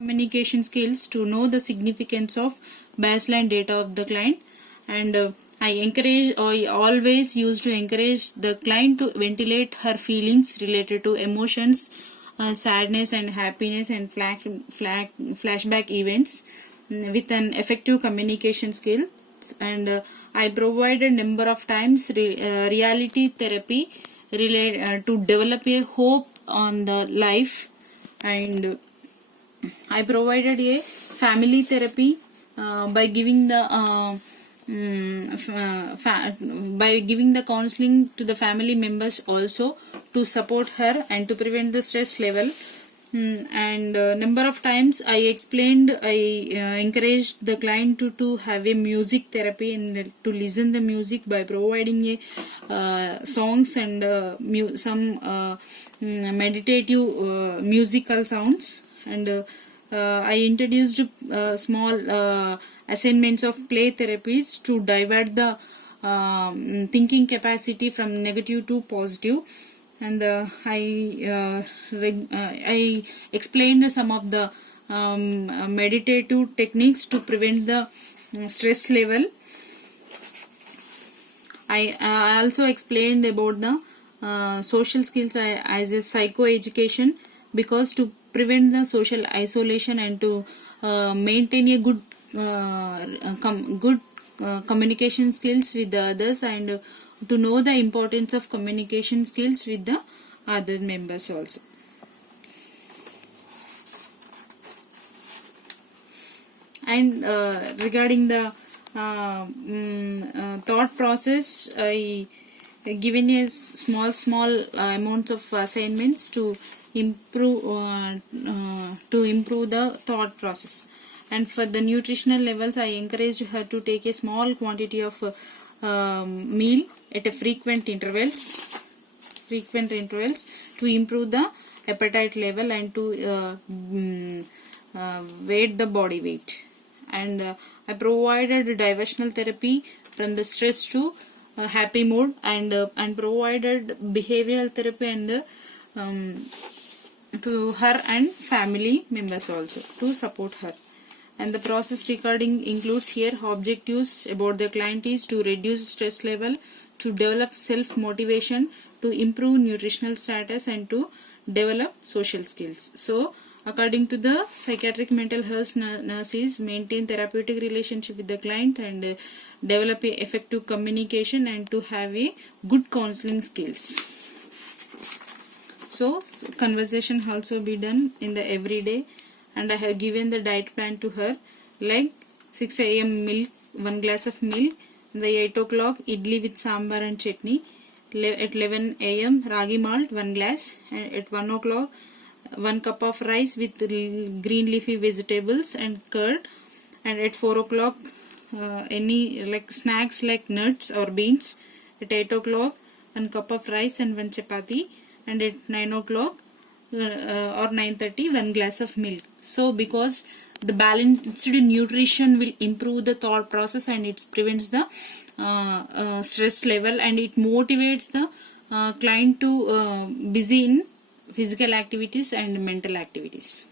communication skills to know the significance of baseline data of the client. And I always used to encourage the client to ventilate her feelings related to emotions, sadness and happiness and flashback events with an effective communication skill. And I provided number of times reality therapy to develop a hope on the life. And I provided a family therapy by giving the by giving the counseling to the family members also to support her and to prevent the stress level. And number of times I encouraged the client to have a music therapy and to listen the music by providing a songs and some meditative musical sounds. And I introduced small assignments of play therapies to divert the thinking capacity from negative to positive. And I explained some of the meditative techniques to prevent the stress level. I also explained about the social skills as a psychoeducation, because to prevent the social isolation and to maintain a good communication skills with the others, and to know the importance of communication skills with the other members also. And regarding the thought process, I given a small amounts of assignments to improve the thought process. And for the nutritional levels, I encouraged her to take a small quantity of meal at a frequent intervals to improve the appetite level and to weight the body weight. And I provided diversional therapy from the stress to happy mood, and provided behavioral therapy and to her and family members also to support her. And the process recording includes here objectives about the client is to reduce stress level, to develop self motivation, to improve nutritional status, and to develop social skills. So according to the psychiatric mental health nurses, maintain therapeutic relationship with the client and develop a effective communication and to have a good counseling skills. So conversation also be done in the everyday. And I have given the diet plan to her, like 6 a.m. milk, 1 glass of milk, the 8 o'clock idli with sambar and chutney, at 11 a.m. ragi malt 1 glass, and at 1 o'clock 1 cup of rice with green leafy vegetables and curd, and at 4 o'clock any like snacks like nuts or beans, at 8 o'clock 1 cup of rice and 1 chapati, and at 9 o'clock or 9:30 1 glass of milk. So because the balanced nutrition will improve the thought process and it prevents the stress level, and it motivates the client to busy in physical activities and mental activities.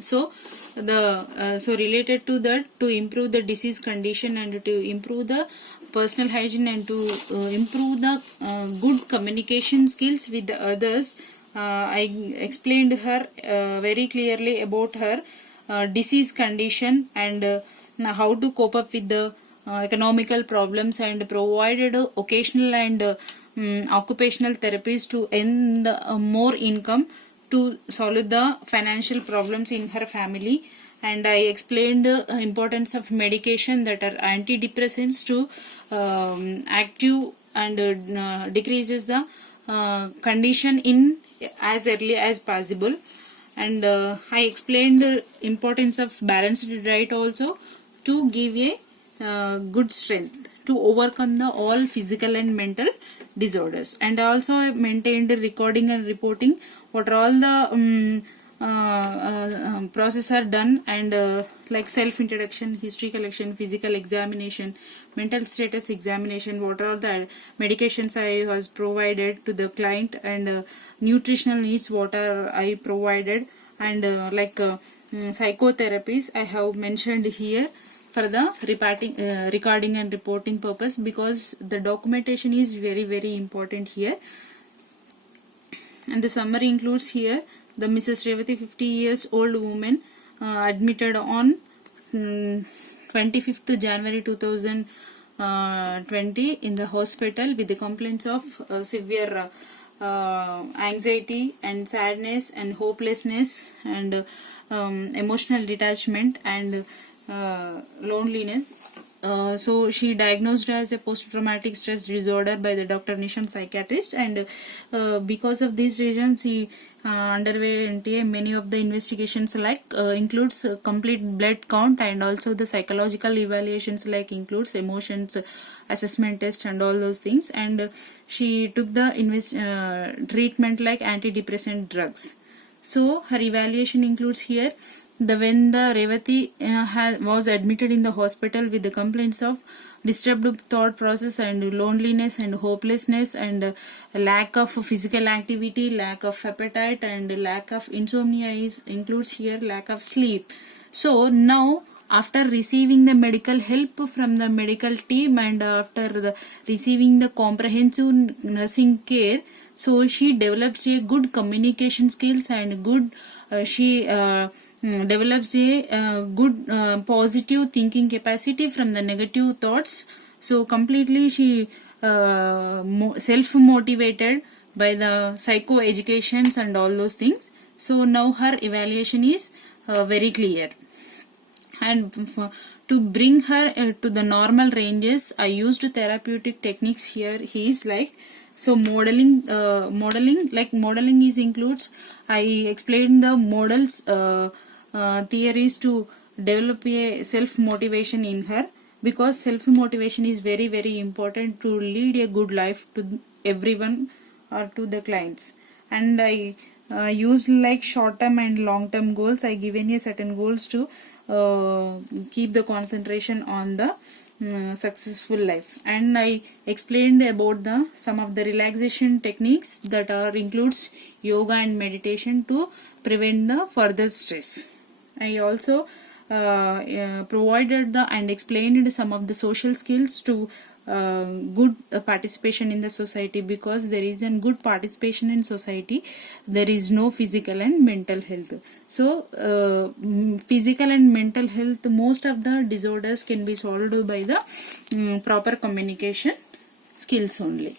So so related to that, to improve the disease condition and to improve the personal hygiene and to improve the good communication skills with the others, I explained her very clearly about her disease condition and how to cope up with the economical problems, and provided occasional and occupational therapies to earn the more income to solve the financial problems in her family. And I explained the importance of medication that are antidepressants to active and decreases the condition in as early as possible. And I explained the importance of balanced diet also to give a good strength to overcome the all physical and mental disorders. And also I maintained the recording and reporting what are all the process are done, and like self introduction, history collection, physical examination, mental status examination, what are all the medications I was provided to the client, and nutritional needs what are I provided, and psychotherapies I have mentioned here for the recording and reporting purpose, because the documentation is very important here. And the summary includes here the Mrs. Revati, 50 years old woman, admitted on 25th January 2020 in the hospital with the complaints of severe anxiety and sadness and hopelessness and emotional detachment and loneliness. So she diagnosed as a post-traumatic stress disorder by the Dr. Nishan psychiatrist, and because of these reasons she underwent many of the investigations, like includes complete blood count, and also the psychological evaluations, like includes emotions assessment test and all those things, and she took the treatment like antidepressant drugs. So her evaluation includes here when the Revati was admitted in the hospital with the complaints of disturbed thought process and loneliness and hopelessness and lack of physical activity, lack of appetite and lack of insomnia includes here lack of sleep. So now after receiving the medical help from the medical team and after receiving the comprehensive nursing care, so she develops a good communication skills and good develops a good positive thinking capacity from the negative thoughts. So completely she self-motivated by the psycho educations and all those things. So now her evaluation is very clear. And to bring her to the normal ranges, I used therapeutic techniques here. He is like, so modeling is includes, I explained the models theories to develop a self motivation in her, because self motivation is very important to lead a good life to everyone or to the clients. And I used like short term and long term goals. I given a certain goals to keep the concentration on the successful life, and I explained about the some of the relaxation techniques that are includes yoga and meditation to prevent the further stress. I also provided the and explained some of the social skills to good participation in the society, because there is a good participation in society, there is no physical and mental health. So physical and mental health, most of the disorders can be solved by the proper communication skills only.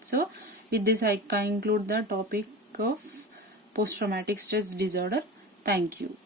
So with this I conclude the topic of post-traumatic stress disorder. Thank you.